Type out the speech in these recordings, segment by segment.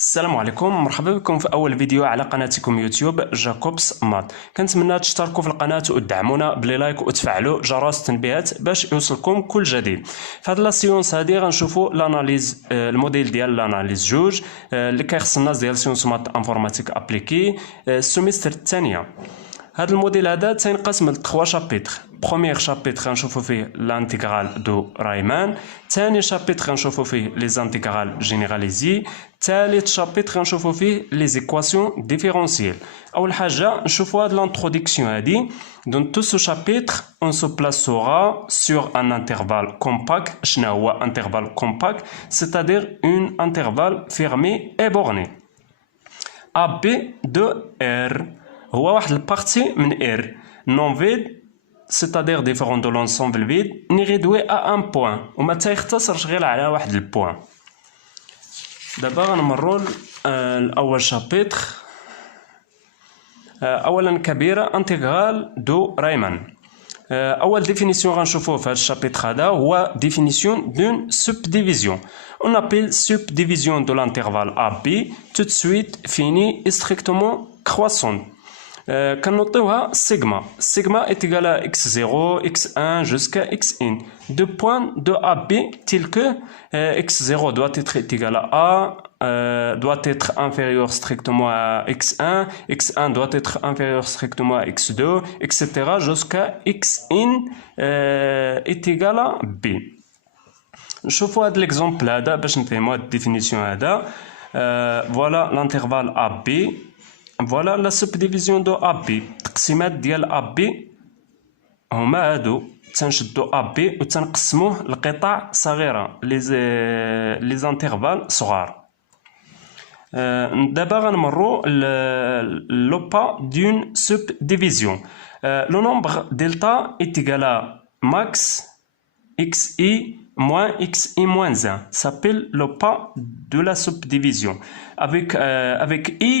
السلام عليكم، مرحبا بكم في اول فيديو على قناتكم يوتيوب جاكوبس مات. كنتمنى تشتركوا في القناه وتدعمونا بلي لايك وتفعلوا جرس التنبيهات باش يوصلكم كل جديد. في هذه لاسيونس هذه غنشوفوا لاناليز الموديل ديال لاناليز جوج اللي كيخص الناس ديال سيونس مات انفورماتيك ابليكي السيمستر الثانيه. هذا الموديل هذا تينقسم ل 3 شابيتر. بروميير شابيتر غنشوفوا فيه لانتيغرال دو رايمان، ثاني شابيتر غنشوفوا فيه لي زانتيغرال جينيراليزي، ثالث شابيتر غنشوفوا فيه لي زيكواسيون ديفيرونسييل. اول حاجه نشوفوا هاد لانتروداكسيون هادي. دون تو سو شابيتر اون سو بلاسورا سور ان انترفال كومباكت. شنو هو انترفال كومباكت؟ سيتادير اون انترفال فيرمي اي بورني. ا بي دو ار هو واحد البارتي من ار نون فيد، c'est-à-dire différent de l'ensemble vide, ni réduit à un point وما تيختصرش غير على واحد البوان. دابا غنمروا الاول شابيتر. اولا كبيره انتغرال دو رايمان. اول ديفينيسيون غنشوفوه في هذا الشابيتر هذا هو ديفينيسيون دون سبديفيزيون. On appelle subdivision de l'intervalle AB tout de suite finie et strictement croissante. كنوطيوها سيغما. سيغما est égal à x0, x1 jusqu'à xn. Deux points de AB tels que x0 doit être égal à A, doit être inférieur strictement à x1, x1 doit être inférieur strictement à x2, etc. jusqu'à xn est égal à B. نشوفوا هذا l'exemple هذا باش نفهموا هذه الديفينيسيون هذا. Voilà l'intervalle AB. Voilà la subdivision de AB. التقسيمات ديال AB هما هادو. تنشدو AB وتنقسموه لقطع صغيرة لي زانترفال صغار. دابا غنمرو لو با دون subdivision. لو نومبر دلتا est égal à max xi moins xi moins 1 s'appelle le pas de la subdivision avec i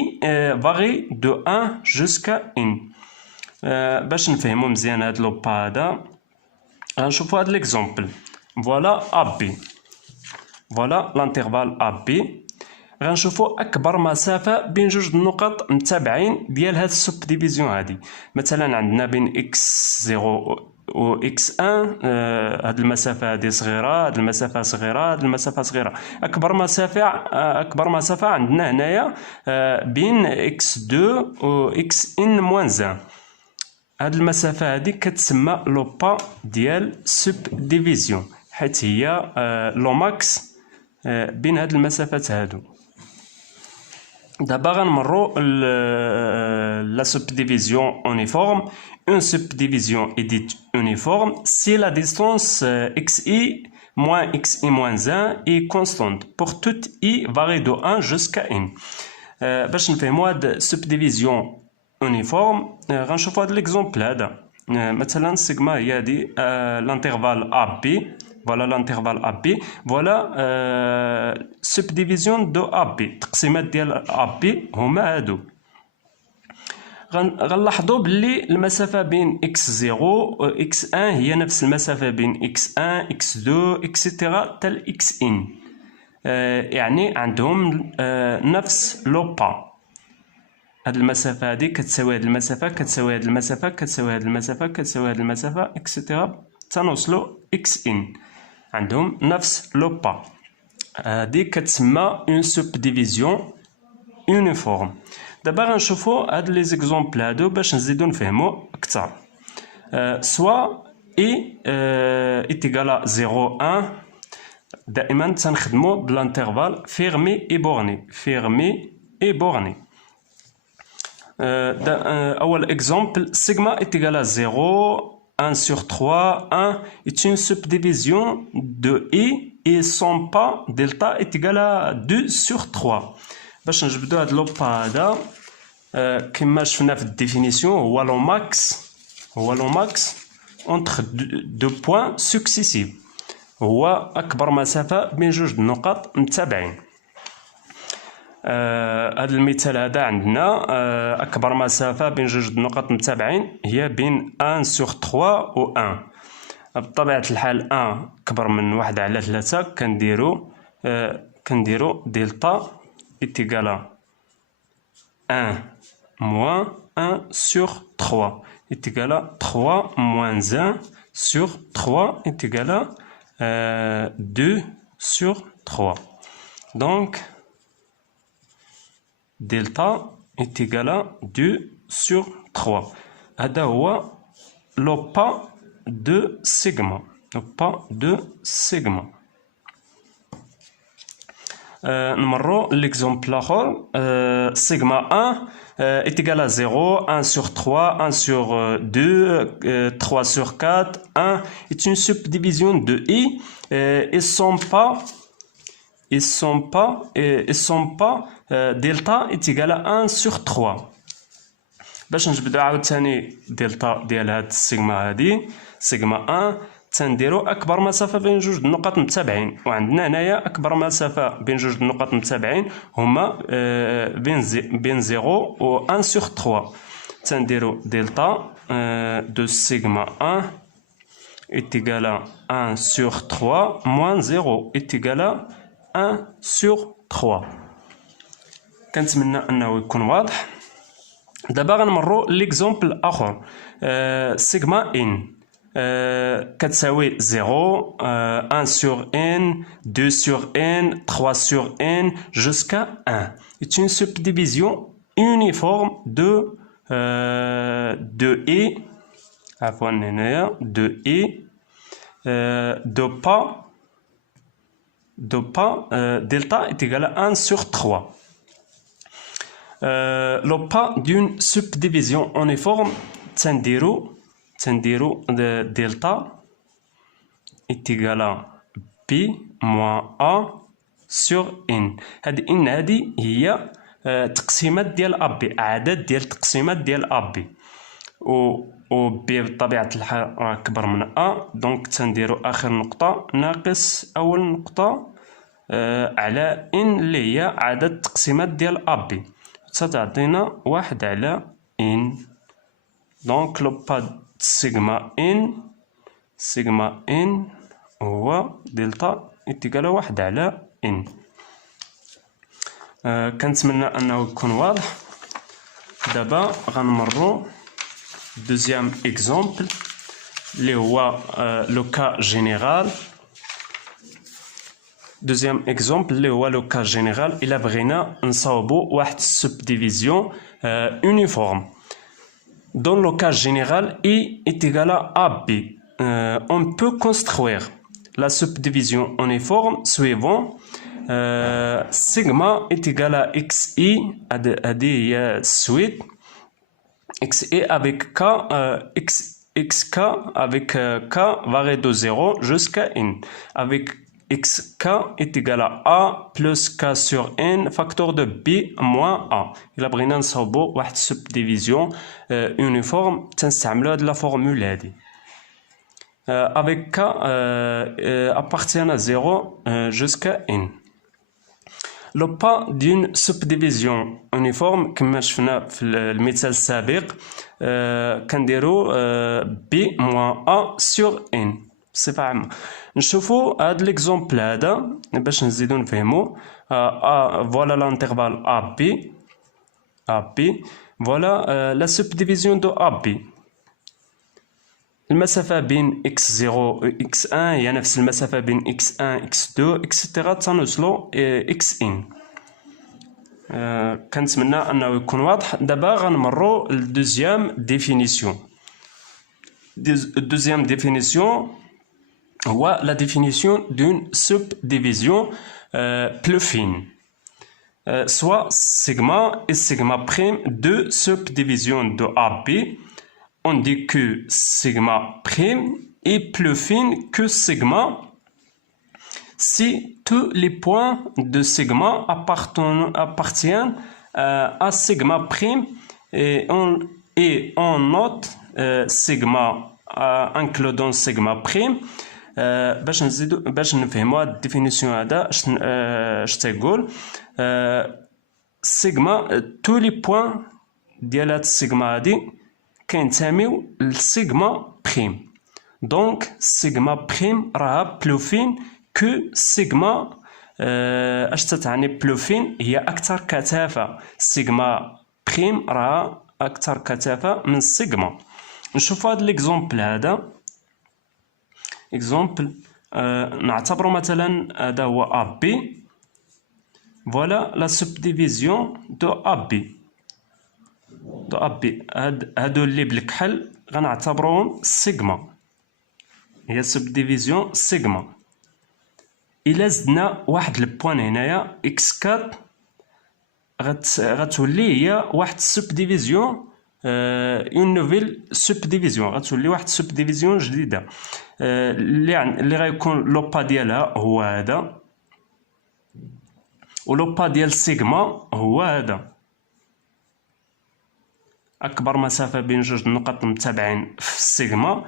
varie de 1 jusqu'à n. باش نفهمو مزيان هاد لو با هذا غنشوفو هاد ليكزامبل. فوالا AB. فوالا لانترفال AB. غنشوفو اكبر مسافه بين جوج النقط متابعين ديال هاد السبديفيزيون هادي. مثلا عندنا بين x0 و x1 هاد المسافه هادي صغيره، هاد المسافه صغيره، هاد المسافه صغيره. اكبر مسافه عندنا هنايا بين x2 و xn موان 1. هاد المسافه هادي كتسمى لو با ديال سبديفيزيون حيت هي لو ماكس بين هاد المسافات هادو. D'abord, on la subdivision uniforme. Une subdivision est dite uniforme si la distance xi moins xi moins 1 est constante pour toute i varie de 1 jusqu'à n. باش نفهموا هاد subdivision uniforme غنشوفوا هاد l'exemple هذا. مثلا سيغما هي هادي l'intervalle AB. Voilà l'intervalle AB. Voilà subdivision de AB. التقسيمات ديال AB هما هادو. غنلاحظوا باللي المسافه بين x0 و x1 هي نفس المسافه بين x1 x2 اكسيتيرا حتى xn. يعني عندهم نفس لو با. هاد المسافه هادي كتساوي هاد المسافه كتساوي هاد المسافه كتساوي هاد المسافه كتساوي هاد المسافه اكسيتيرا تنوصلوا xn. عندهم نفس لو با. هادي كتسمى اون سبديفيزيون يونيفورم. دابا غنشوفوا هاد لي زيكزامبل هادو باش نزيدو نفهمو اكثر. سوا اي ايتيغالا 0 1. دائما تنخدمو بلانترفال فيرمي اي بورني. فيرمي اي بورني. اول اكزامبل سيغما ايتيغالا 0 1 sur 3, 1 est une subdivision de i et son pas delta est égal à 2 sur 3. باش نجبدو هاد لو با هذا كما شفنا في الديفينيسيون هو لو ماكس entre deux points successifs. هو أكبر مسافة بين جوج النقط متابعين. هذا المثال هذا عندنا أكبر مسافة بين جوج النقط متابعين هي بين 1 sur 3 و 1. بطبيعة الحال 1 كبر من 1 على 3 كنديرو دلتا est égal à 1 moins 1 sur 3 est égal à 3 moins 1 sur 3 est égal à 2 sur 3. Donc, delta est égal à 2 sur 3. هذا هو le pas de sigma. Le pas de sigma. نمروا l'exemple الآخر. Sigma 1 est égal à 0, 1 sur 3, 1 sur 2, 3 sur 4. 1 est une subdivision de I et son pas delta est égal à 1 sur 3. باش نجبدو عاوتاني دلتا ديال هاد السيغما هادي سيغما 1 تنديرو اكبر مسافه بين جوج النقط متتابعين، وعندنا هنايا اكبر مسافه بين جوج النقط متتابعين هما بين 0 و 1 sur 3. تنديرو دلتا دو سيغما 1 est égal à 1 sur 3 moins 0 est égal à 1 sur 3. كنتمنى انه يكون واضح. دابا غنمروا ليكزومبل اخر. سيغما ان كتساوي 0 1 sur n 2 sur n 3 sur n jusqu'à 1. C'est une subdivision uniforme de i عفوا هنايا de i de pas delta est égal à 1 sur 3. Le pas d'une subdivision uniforme تنديرو delta est égal à b moins a sur n. هاد n هادي هي تقسيمات ديال ابي، عدد ديال التقسيمات ديال ابي، و بي بطبيعة الحال راه كبر من ا، دونك تنديرو اخر نقطة ناقص اول نقطة على ان اللي هي عدد التقسيمات ديال ابي، تعطينا 1 على ان. دونك لو با سيغما ان هو دلتا إتيكال 1 على ان. كنتمنى انه يكون واضح. دابا غنمرو دوزيام اكزومبل اللي هو لو كا جينيرال. دوزيام اكزومبل اللي هو لو كا جينيرال الا بغينا نصاوبو واحد السبديفيزيون uniforme. Dans le cas général, I est égal à AB. On peut construire la subdivision uniforme suivant sigma est égal à xi suite xi avec k xk avec k varié de 0 jusqu'à n avec xk est égal à a plus k sur n facteur de b moins a. إلا بغينا نصاوبو واحد subdivision uniforme تنستعملو هاد لا فورمول هادي avec k appartient à 0 jusqu'à n. Le pas d'une subdivision uniforme كما شفنا في المثال السابق كنديرو b moins a sur n بصفة عامة. نشوفو هاد ليكزومبل هذا باش نزيدو نفهمو. فوالا l'intervalle AB فوالا لا subdivision de AB. المسافة بين x0 و x1 هي نفس المسافة بين x1 x2 اكسترا تنوصلو xn. كنتمنى انه يكون واضح. دابا غنمرو للدوزيام ديفينيسيون. الدوزيام ديفينيسيون هو la définition d'une subdivision plus fine. Soit sigma et sigma prime, deux subdivisions de AB. On dit que sigma prime est plus fine que sigma si tous les points de sigma appartiennent à sigma prime et on note sigma incluant sigma prime. باش نزيدو باش نفهموا هاد الديفينيسيون هذا اش تيقول. سيغما تو لي بوين ديال هاد السيغما هادي كينتميو لسيغما بريم. دونك سيغما بريم راها بلو فين كو سيغما اش تتعني بلوفين؟ هي اكثر كثافه. سيغما بريم راه اكثر كثافه من سيغما. نشوفوا هذا ليكزومبل هذا. اكزومبل نعتبروا مثلا هذا هو ا بي. فوالا لا سبديفيزيون دو ا بي. هادو اللي بالكحل غنعتبروهم سيغما، هي سبديفيزيون سيغما. الا زدنا واحد البوان هنايا اكس 4 غتولي هي واحد سبديفيزيون، اون نوفيل سبديفيزيون، غتولي واحد سبديفيزيون جديده. اللي غيكون لوبا ديالها هو هذا، ولوبا ديال سيغما هو هذا. اكبر مسافه بين جوج النقط متابعين في السيغما.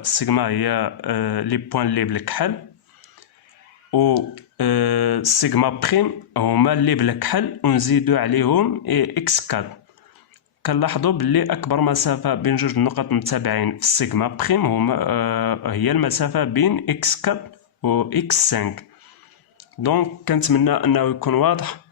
السيغما هي لي بوين اللي بالكحل، و سيغما بريم هما اللي بالكحل ونزيدو عليهم اكس 4. كنلاحظوا باللي اكبر مسافه بين جوج النقط متابعين في السيغما بريم هما هي المسافه بين اكس 4 و اكس 5. دونك كنتمنى انه يكون واضح.